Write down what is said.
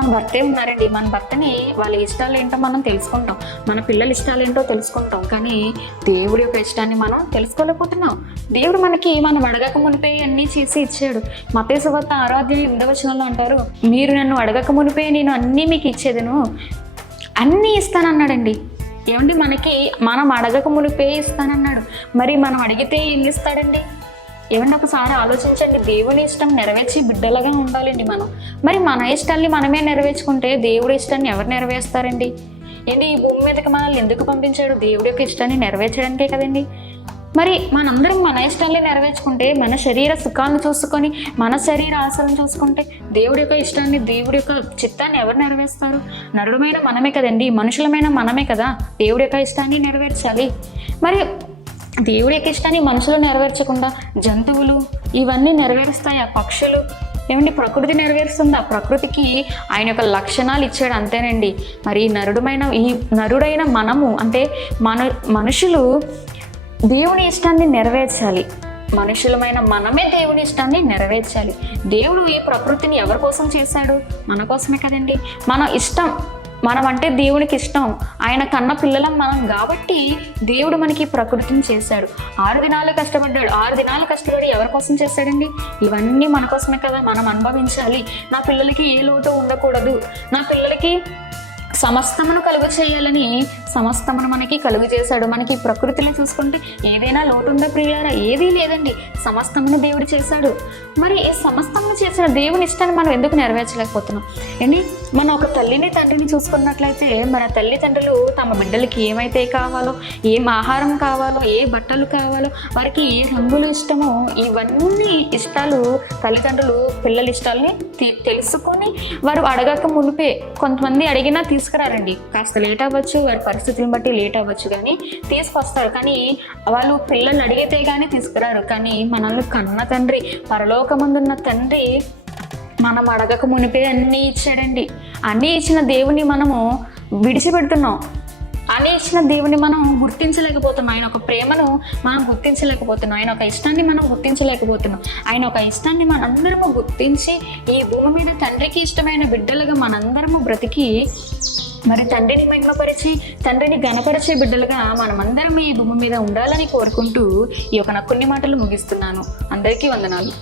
మన భర్తే ఉన్నారండి, మన భర్తని వాళ్ళ ఇష్టాలు ఏంటో మనం తెలుసుకుంటాం, మన పిల్లల ఇష్టాలు ఏంటో తెలుసుకుంటాం. కానీ దేవుడి యొక్క ఇష్టాన్ని మనం తెలుసుకోలేకపోతున్నాం. దేవుడు మనకి మనం అడగక మునిపే అన్నీ చేసి ఇచ్చాడు. మత్తయి సువార్త 6:8 అంటారు, మీరు నన్ను అడగక మునిపే నేను అన్నీ మీకు ఇచ్చేదను, అన్నీ ఇస్తానన్నాడండి. ఏమండి, మనకి మనం అడగక మునిపే ఇస్తానన్నాడు. మరి మనం అడిగితే ఏం ఇస్తాడండి? ఏమన్నా ఒకసారి ఆలోచించండి. దేవుని ఇష్టం నెరవేర్చి బిడ్డలుగా ఉండాలండి మనం. మరి మన ఇష్టాన్ని మనమే నెరవేర్చుకుంటే దేవుడి ఇష్టాన్ని ఎవరు నెరవేరుస్తారండి? ఏంటి, ఈ భూమి మీదకి మనల్ని ఎందుకు పంపించాడు? దేవుడి యొక్క ఇష్టాన్ని నెరవేర్చడానికే కదండి. మరి మనందరం మన ఇష్టాన్ని నెరవేర్చుకుంటే, మన శరీర సుఖాలను చూసుకొని, మన శరీర ఆశలను చూసుకుంటే, దేవుడి యొక్క ఇష్టాన్ని, దేవుడి యొక్క చిత్తాన్ని ఎవరు నెరవేరుస్తారు? నరుడమైన మనమే కదండి, మనుషులమైన మనమే కదా దేవుడి యొక్క ఇష్టాన్ని నెరవేర్చాలి. మరి దేవుడి యొక్క ఇష్టాన్ని మనుషులు నెరవేర్చకుండా జంతువులు ఇవన్నీ నెరవేరుస్తాయి. ఆ పక్షులు ఏమండి, ప్రకృతి నెరవేరుస్తుంది. ఆ ప్రకృతికి ఆయన యొక్క లక్షణాలు ఇచ్చాడు, అంతేనండి. మరి ఈ నరుడైన మనము అంటే మనుషులు దేవుని ఇష్టాన్ని నెరవేర్చాలి. మనుషులమైన మనమే దేవుని ఇష్టాన్ని నెరవేర్చాలి. దేవుడు ఈ ప్రకృతిని ఎవరి కోసం చేశాడు? మన కోసమే కదండి. మన ఇష్టం, మనం అంటే దేవునికి ఇష్టం, ఆయన కన్న పిల్లలం మనం కాబట్టి దేవుడు మనకి ప్రకృతిని చేశాడు. 6 దినాలు కష్టపడ్డాడు. 6 దినాలు కష్టపడి ఎవరి కోసం చేశాడండి? ఇవన్నీ మన కోసమే కదా, మనం అనుభవించాలి. నా పిల్లలకి ఏ లోటు ఉండకూడదు, నా పిల్లలకి సమస్తమును కలుగు చేయాలని సమస్తమును మనకి కలుగు చేశాడు. మనకి ప్రకృతిని చూసుకుంటే ఏదైనా లోటు ఉందా ప్రియారా? ఏదీ లేదండి, సమస్తమును దేవుడు చేశాడు. మరి ఈ సమస్తమును చేసిన దేవుని ఇష్టాన్ని మనం ఎందుకు నెరవేర్చలేకపోతున్నాం? ఏంటి, మనం ఒక తల్లిని తండ్రిని చూసుకున్నట్లయితే, మన తల్లిదండ్రులు తమ బిడ్డలకి ఏమైతే కావాలో, ఏం ఆహారం కావాలో, ఏ బట్టలు కావాలో, వారికి ఏ రంగులు ఇష్టమో, ఇవన్నీ ఇష్టాలు తల్లిదండ్రులు పిల్లల ఇష్టాలని తెలుసుకొని వారు అడగక మునిపే, కొంతమంది అడిగినా తీసుకురారండి, కాస్త లేట్ అవ్వచ్చు, వారి పరిస్థితులను బట్టి లేట్ అవ్వచ్చు, కానీ తీసుకొస్తారు. కానీ వాళ్ళు పిల్లల్ని అడిగితే కానీ తీసుకురారు. కానీ మనల్ని కన్న తండ్రి, పరలోకమందున్న తండ్రి మనం అడగక మునిపే అన్నీ ఇచ్చాడండి. అన్నీ ఇచ్చిన దేవుని మనము విడిచిపెడుతున్నాం. అన్నీ ఇచ్చిన దేవుని మనం గుర్తించలేకపోతున్నాం. ఆయన ఒక ప్రేమను మనం గుర్తించలేకపోతున్నాం. ఆయన ఒక ఇష్టాన్ని మనం గుర్తించలేకపోతున్నాం. ఆయన ఒక ఇష్టాన్ని మనందరము గుర్తించి ఈ భూమి మీద తండ్రికి ఇష్టమైన బిడ్డలుగా మనందరము బ్రతికి, మరి తండ్రిని మహిమపరిచి తండ్రిని గణపరిచే బిడ్డలుగా మనమందరం ఈ భూమి మీద ఉండాలని కోరుకుంటూ ఈ యొక్క నా కొన్ని మాటలు ముగిస్తున్నాను. అందరికీ వందనాలు.